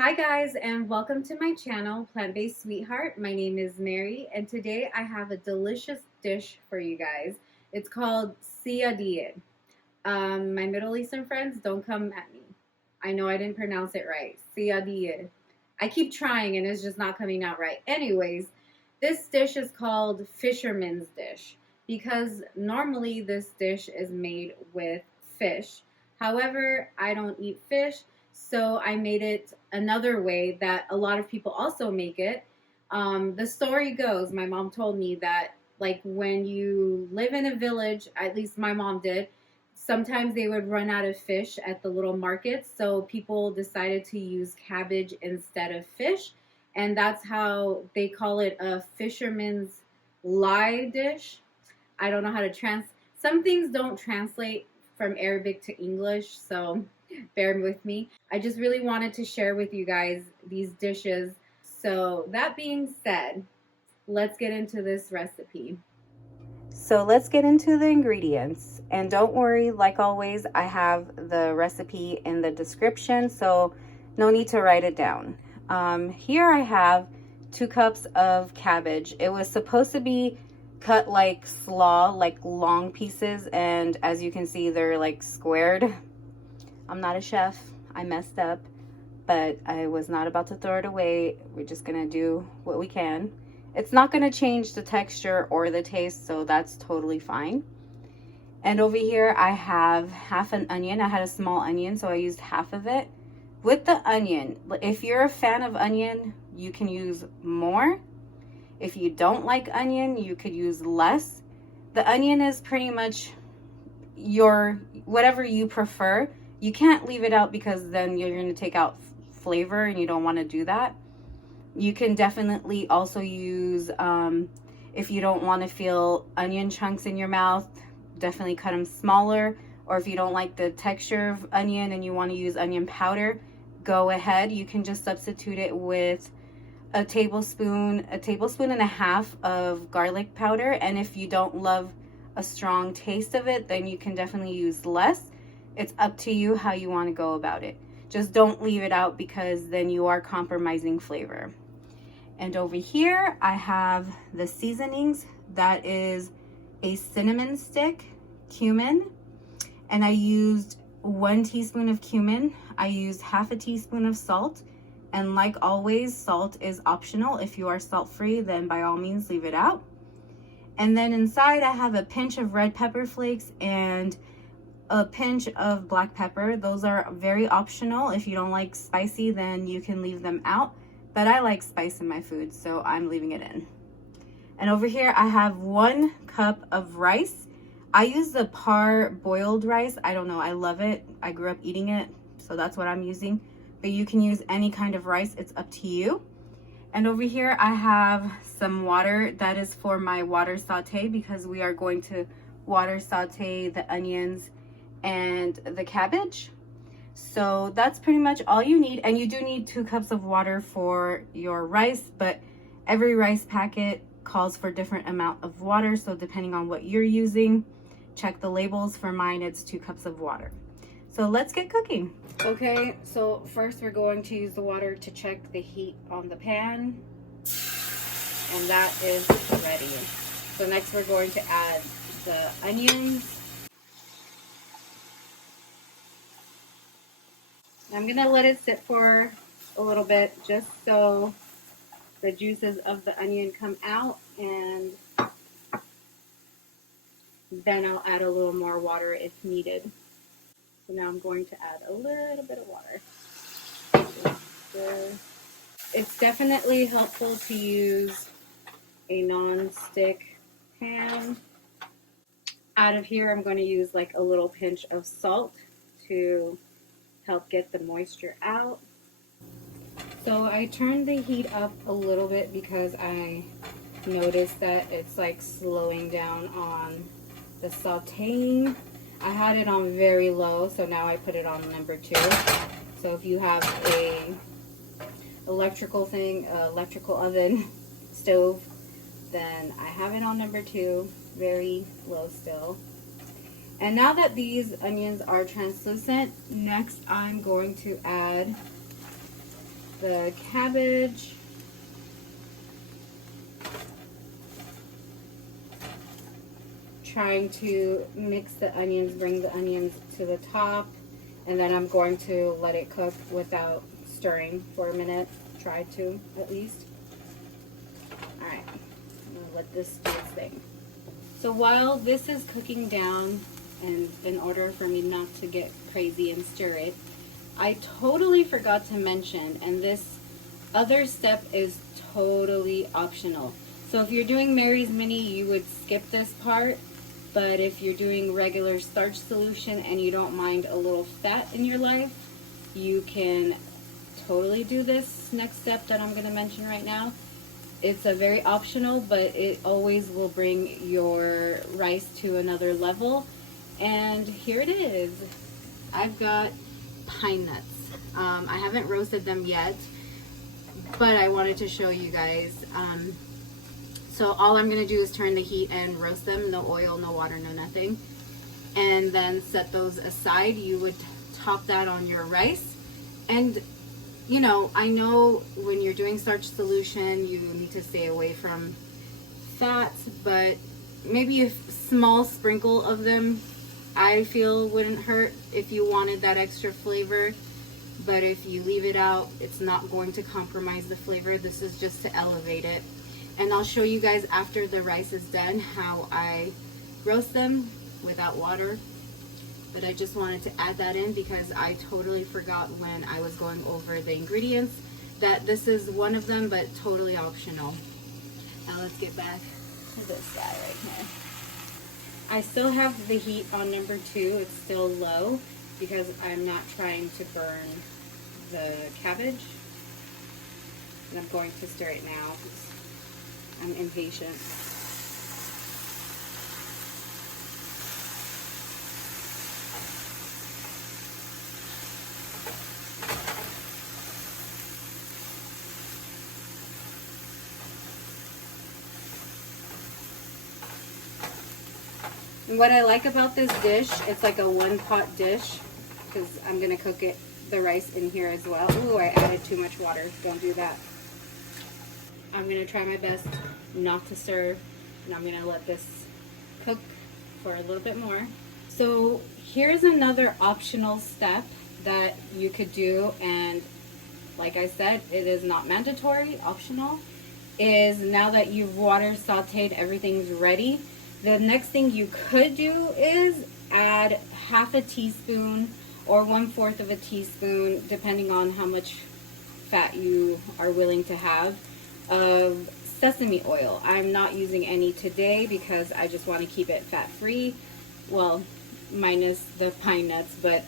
Hi guys, and welcome to my channel, Plant-Based Sweetheart. My name is Mary, and today I have a delicious dish for you guys. It's called SAYADIEH. My Middle Eastern friends, don't come at me. I know I didn't pronounce it right. SAYADIEH. I keep trying and it's just not coming out right. Anyways, this dish is called Fisherman's dish because normally this dish is made with fish. However, I don't eat fish, so I made it another way that a lot of people also make it. The story goes, my mom told me that like when you live in a village, at least my mom did, sometimes they would run out of fish at the little markets, so people decided to use cabbage instead of fish, and that's how they call it a fisherman's lie dish. I don't know how to some things don't translate from Arabic to English, so bear with me. I just really wanted to share with you guys these dishes. So that being said, let's get into this recipe. So let's get into the ingredients. And don't worry, like always, I have the recipe in the description, so no need to write it down. Here I have 2 cups of cabbage. It was supposed to be cut like slaw, like long pieces, and as you can see, they're like squared. I'm not a chef. I messed up, but I was not about to throw it away. We're just gonna do what we can. It's not gonna change the texture or the taste, so that's totally fine. And over here I have half an onion. I had a small onion, so I used half of it. With the onion, if you're a fan of onion, you can use more. If you don't like onion, you could use less. The onion is pretty much your whatever you prefer. You can't leave it out because then you're going to take out flavor and you don't want to do that. You can definitely also use, if you don't want to feel onion chunks in your mouth, definitely cut them smaller. Or if you don't like the texture of onion and you want to use onion powder, go ahead. You can just substitute it with a tablespoon and a half of garlic powder. And if you don't love a strong taste of it, then you can definitely use less. It's up to you how you want to go about it. Just don't leave it out because then you are compromising flavor. And over here I have the seasonings. That is a cinnamon stick, cumin, and I used 1 teaspoon of cumin. I used half a teaspoon of salt, and like always, salt is optional. If you are salt-free, then by all means leave it out. And then inside I have a pinch of red pepper flakes and a pinch of black pepper. Those are very optional. If you don't like spicy, then you can leave them out, but I like spice in my food, so I'm leaving it in. And over here I have 1 cup of rice. I use the par-boiled rice. I don't know, I love it. I grew up eating it, so that's what I'm using, but you can use any kind of rice. It's up to you. And over here I have some water. That is for my water saute because we are going to water saute the onions and the cabbage. So that's pretty much all you need. And you do need 2 cups of water for your rice, but every rice packet calls for different amount of water, so depending on what you're using, check the labels. For mine it's 2 cups of water. So let's get cooking. Okay, so first we're going to use the water to check the heat on the pan, and that is ready. So next we're going to add the onions. I'm gonna let it sit for a little bit just so the juices of the onion come out, and then I'll add a little more water if needed. So now I'm going to add a little bit of water. It's definitely helpful to use a non-stick pan. Out of here I'm going to use like a little pinch of salt to help get the moisture out. So I turned the heat up a little bit because I noticed that it's like slowing down on the sauteing. I had it on very low, so now I put it on number 2. So if you have a electrical oven, stove, then I have it on number 2, very low still. And now that these onions are translucent, next I'm going to add the cabbage. Trying to mix the onions, bring the onions to the top, and then I'm going to let it cook without stirring for a minute. Try to, at least. Alright, I'm going to let this do its thing. So while this is cooking down, and in order for me not to get crazy and stir it, I totally forgot to mention, and this other step is totally optional. So if you're doing Mary's Mini, you would skip this part. But if you're doing regular starch solution and you don't mind a little fat in your life, you can totally do this next step that I'm going to mention right now. It's a very optional, but it always will bring your rice to another level. And here it is. I've got pine nuts. I haven't roasted them yet, but I wanted to show you guys. So all I'm going to do is turn the heat and roast them. No oil, no water, no nothing. And then set those aside. You would top that on your rice. And, you know, I know when you're doing starch solution, you need to stay away from fats. But maybe a small sprinkle of them, I feel, wouldn't hurt if you wanted that extra flavor. But if you leave it out, it's not going to compromise the flavor. This is just to elevate it. And I'll show you guys after the rice is done how I roast them without water. But I just wanted to add that in because I totally forgot when I was going over the ingredients that this is one of them, but totally optional. Now let's get back to this guy right here. I still have the heat on number 2. It's still low because I'm not trying to burn the cabbage. And I'm going to stir it now. I'm impatient. And what I like about this dish, it's like a one-pot dish because I'm going to cook the rice in here as well. Ooh, I added too much water. Don't do that. I'm going to try my best not to stir, and I'm going to let this cook for a little bit more. So here's another optional step that you could do, and like I said, it is not mandatory, optional, is now that you've water sauteed, everything's ready, the next thing you could do is add half a teaspoon or 1/4 of a teaspoon, depending on how much fat you are willing to have, of sesame oil. I'm not using any today because I just want to keep it fat-free. Well, minus the pine nuts, but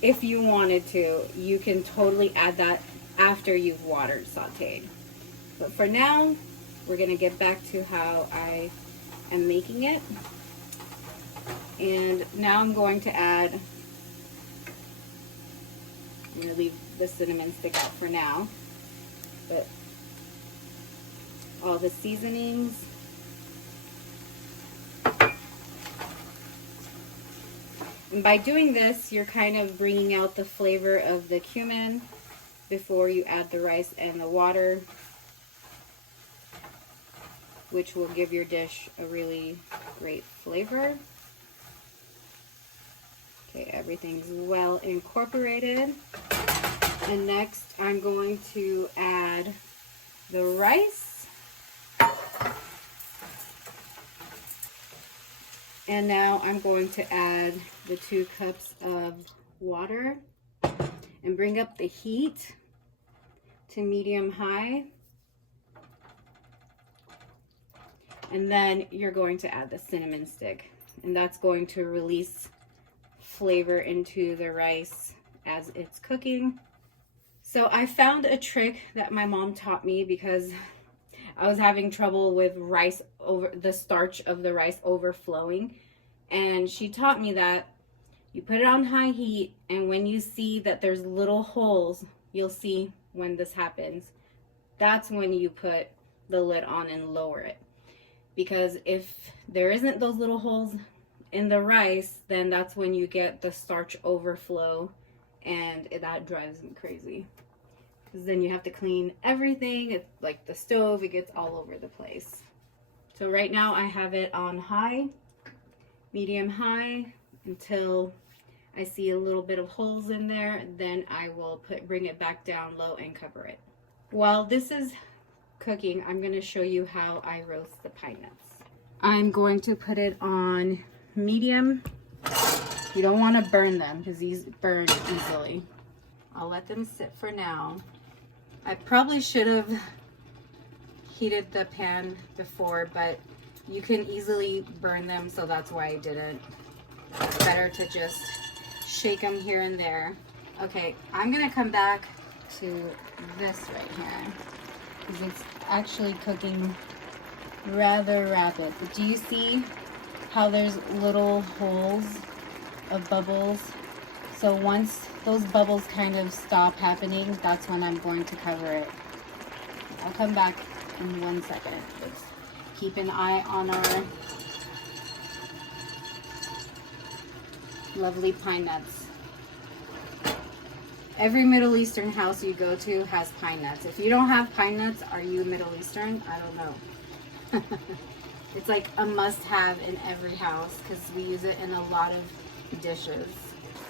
if you wanted to, you can totally add that after you've water sauteed. But for now, we're going to get back to how I am making it. And now I'm going to add, I'm going to leave the cinnamon stick out for now, but all the seasonings. And by doing this, you're kind of bringing out the flavor of the cumin before you add the rice and the water, which will give your dish a really great flavor. Okay, everything's well incorporated. And next, I'm going to add the rice. And now I'm going to add the 2 cups of water and bring up the heat to medium-high. And then you're going to add the cinnamon stick, and that's going to release flavor into the rice as it's cooking. So I found a trick that my mom taught me because I was having trouble with rice over the starch of the rice overflowing, and she taught me that you put it on high heat, and when you see that there's little holes, you'll see when this happens, that's when you put the lid on and lower it. Because if there isn't those little holes in the rice, then that's when you get the starch overflow, and that drives me crazy. because then you have to clean everything. It's like the stove, it gets all over the place. So right now I have it on high, medium high, until I see a little bit of holes in there. Then I will bring it back down low and cover it. While this is cooking, I'm going to show you how I roast the pine nuts. I'm going to put it on medium. You don't want to burn them because these burn easily. I'll let them sit for now. I probably should have heated the pan before, but you can easily burn them, so that's why I didn't. It's better to just shake them here and there. Okay, I'm gonna come back to this right here because it's actually cooking rather rapid. But do you see how there's little holes of bubbles? So once those bubbles kind of stop happening, that's when I'm going to cover it. I'll come back in 1 second. Let's keep an eye on our lovely pine nuts. Every Middle Eastern house you go to has pine nuts. If you don't have pine nuts, are you Middle Eastern? I don't know. It's like a must-have in every house because we use it in a lot of dishes.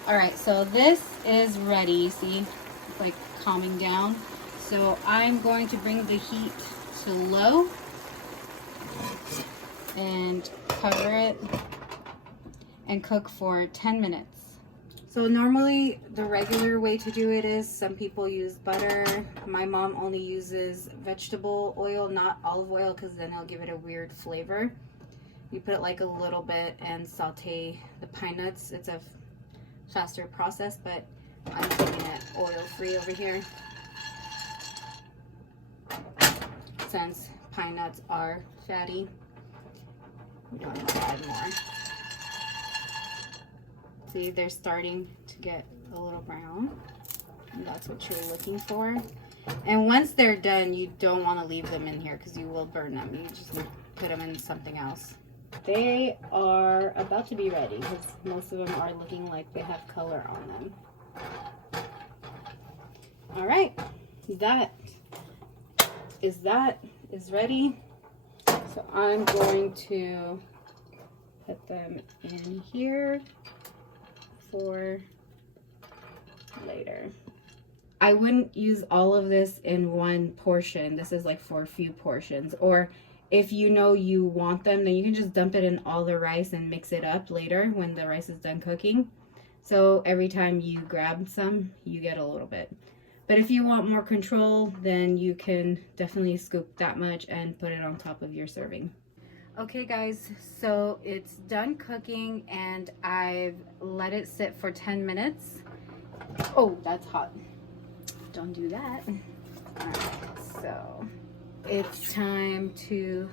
All right, so this is ready. See, it's like calming down. So I'm going to bring the heat to low and cover it and cook for 10 minutes. So normally the regular way to do it is some people use butter. My mom only uses vegetable oil, not olive oil, because then it'll give it a weird flavor. You put it like a little bit and saute the pine nuts. It's a faster process, but I'm keeping it oil-free over here since pine nuts are fatty. We don't need to add more. See, they're starting to get a little brown, and that's what you're looking for. And once they're done, you don't want to leave them in here because you will burn them. You just put them in something else. They are about to be ready because most of them are looking like they have color on them. All right, that is ready. So I'm going to put them in here for later. I wouldn't use all of this in one portion. This is like for a few portions. Or if you know you want them, then you can just dump it in all the rice and mix it up later when the rice is done cooking. So every time you grab some, you get a little bit. But if you want more control, then you can definitely scoop that much and put it on top of your serving. Okay guys, so it's done cooking and I've let it sit for 10 minutes. Oh, that's hot. Don't do that. All right, so it's time to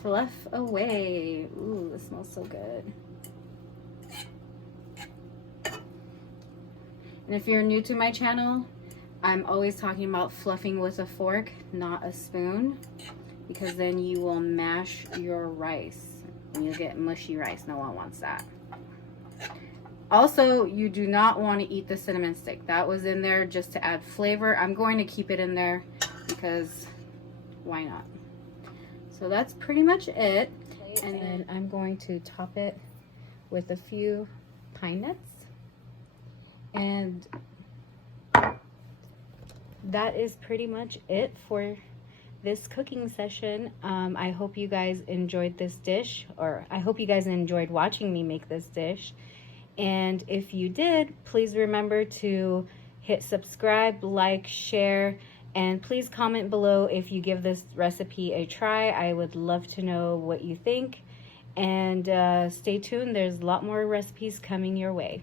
fluff away. Ooh, it smells so good. And if you're new to my channel, I'm always talking about fluffing with a fork, not a spoon, because then you will mash your rice and you'll get mushy rice. No one wants that. Also, you do not want to eat the cinnamon stick. That was in there just to add flavor. I'm going to keep it in there because why not? So that's pretty much it. And then I'm going to top it with a few pine nuts. And that is pretty much it for this cooking session. I hope you guys enjoyed this dish, or I hope you guys enjoyed watching me make this dish. And if you did, please remember to hit subscribe, like, share, and please comment below if you give this recipe a try. I would love to know what you think. And stay tuned, there's a lot more recipes coming your way.